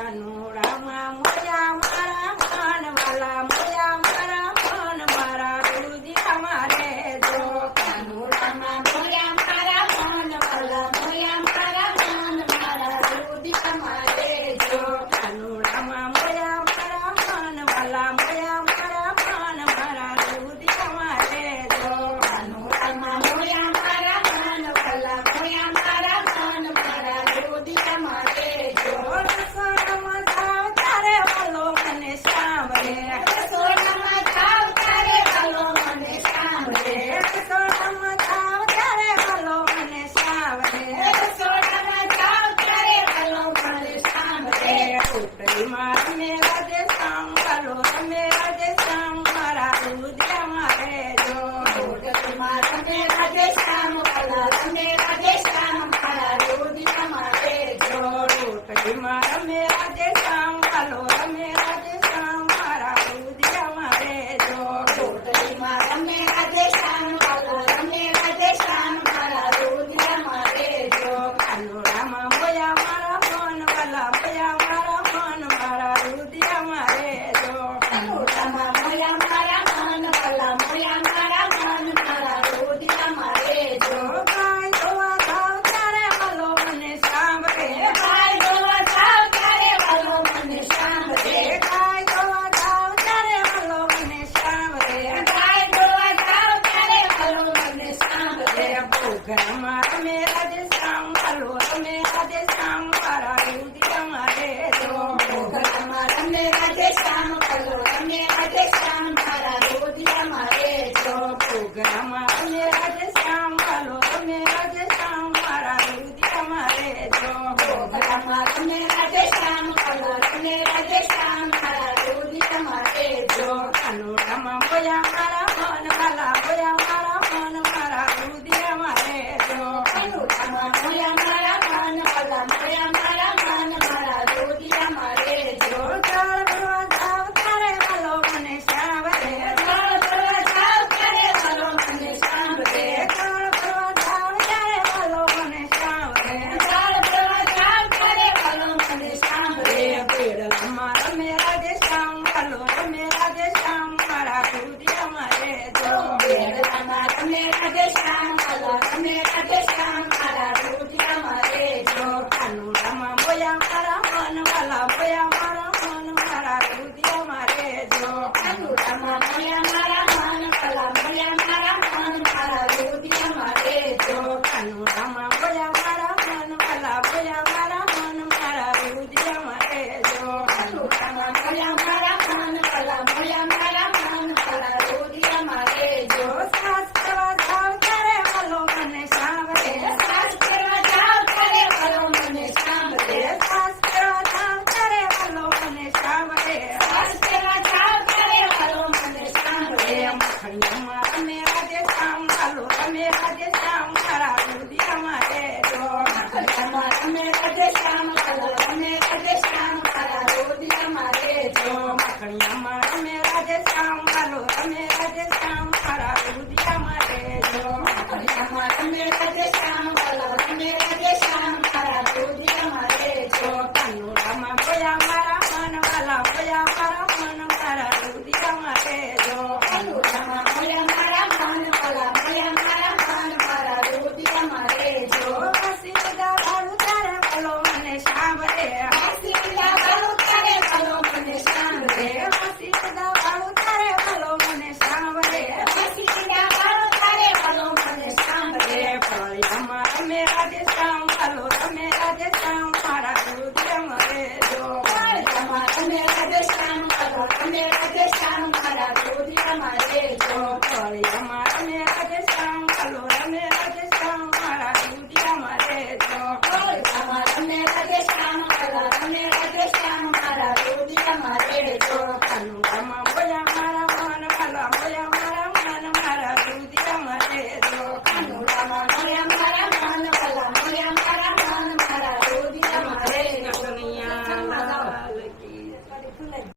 કાનુડામાં મોયા મારા મન વાલા મોયા મારા મન મારા રુદિયા મારે જો કાનુડામાં મોયા મારા મન વાલા મોયા મારા મન મારા રુદિયા મારે જો કાનુડામાં મોયા મારા મન વાલા મોયા મારા મન મારા રુદિયા મારે જો કાનુડામાં મોયા મારા મન વાલા મોયા મારા મન મારા રુદિયા મારે જો રસોડામાં જાવ ત્યારે વાલો મને સાંભળે રસોડામાં જાવ ત્યારે વાલો મને સાંભળે રસોડામાં જાવ ત્યારે વાલો મને સાંભળે રસોડામાં જાવ ત્યારે વાલો મને સાંભળે ઉતરીમાં રમે રાજે સાંભળો રમે રાજે સાંભળા રુદિયા મારે જો ઉતરીમાં રમે રાજે સાંભળા રમે રાજે સાંભળા રુદિયા મારે જો ઉતરીમાં રમે રાજે સાંભળો રમે રાજે સાંભળા રુદિયા મારે જો ઉતરીમાં રમે રાજે સાંભળો રમે રાજે સાંભળા રુદિયા મારે જો કાનુડામાં મોયા મારા મન વાલા મોયા મારા મન મારા રુદિયા મારે જો કાનુડામાં મોયા મારા મન વાલા મોયા મારા મન મારા રુદિયા મારે જો ગાય જોવા જાવ ત્યારે વાલો મને સાંભળે ગાય જોવા જાવ ત્યારે વાલો મને સાંભળે ગાય જોવા જાવ ત્યારે વાલો મને સાંભળે ગાય જોવા જાવ ત્યારે વાલો મને સાંભળે ભોગરામાં રમે રાજે સાંભળો રમે રાજે સાંભળા રુદિયા મારે જો ભોગરામાં રમે રાજે સાંભળો રમે રાજે સાંભળા રુદિયા મારે જો ભોગરામાં રમે રાજે સાંભળો રમે રાજે સાંભળા રુદિયા મારે જો ભોગરામાં રમે રાજે સાંભળો રમે રાજે સાંભળા રુદિયા મારે જો કાનુડામાં મોયા મારા મન વાલા મોયા મારા મન મારા રુદિયા મારે જો કાનુડામાં મોયા મારા મન વાલા મોયા મારા મન મારા રુદિયા મારે જો જળ ભરવા જાવ ત્યારે વાલો મને સાંભળે જળ ભરવા જાવ ત્યારે વાલો મને સાંભળે જળ ભરવા જાવ ત્યારે વાલો મને સાંભળે જળ ભરવા જાવ ત્યારે વાલો મને સાંભળે બેડમાં રમે રાજે સાંભળો રમે રાજે સાંભળા રુદિયા મારે જો બેડમાં રમે રાજે સાંભળો રમે રાજે સાંભળા રુદિયા મારે જો કાનુડામાં મોયા મારા મન વાલા મોયા મારા મન મારા રુદિયા મારે જો કાનુડામાં મોયા મારા મન વાલા મોયા મારા મન મારા રુદિયા મારે જો કાનુડામાં મોયા મારા મન વાલા મોયા મારા મન મારા રુદિયા મારે જો કાનુડામાં મોયા મારા મન વાલા મોયા મારા મન મારા રુદિયા મારે જો સાસ કરવા જાવ ત્યારે વાલો મને સાંભળે સાસ કરવા જાવ ત્યારે વાલો મને સાંભળે સાસ કરવા જાવ ત્યારે વાલો મને સાંભળે સાસ કરવા જાવ ત્યારે વાલો મને સાંભળે મખણીમાં રમે રાજે સાંભળો રમે રાજે સાંભળા રુદિયા મારે જો મખણીમાં રમે રાજે સાંભળો રમે રાજે સાંભળા રુદિયા મારે જો મખણીમાં રમે રાજે સાંભળો રમે રાજે સાંભળા રુદિયા મારે જો મખણીમાં રમે રાજે સાંભળો રમે રાજે સાંભળા રુદિયા મારે જો કાનુડામાં મોયા મારા મન વાલા મોયા મારા મન મારા રુદિયા મારે જો કાનુડામાં મોયા મારા મન વાલા મોયા મારા મન મારા રુદિયા મારે જો હસી બધા વાળું ત્યારે વાલો મને સાંભળે હસી બધા વાળું ત્યારે વાલો મને સાંભળે હસી બધા વાળું ત્યારે વાલો મને સાંભળે હસી બધા વાળું ત્યારે વાલો મને સાંભળે ફળિયામાં રમે રાજે સાંભળો રમે રાજે સાંભળો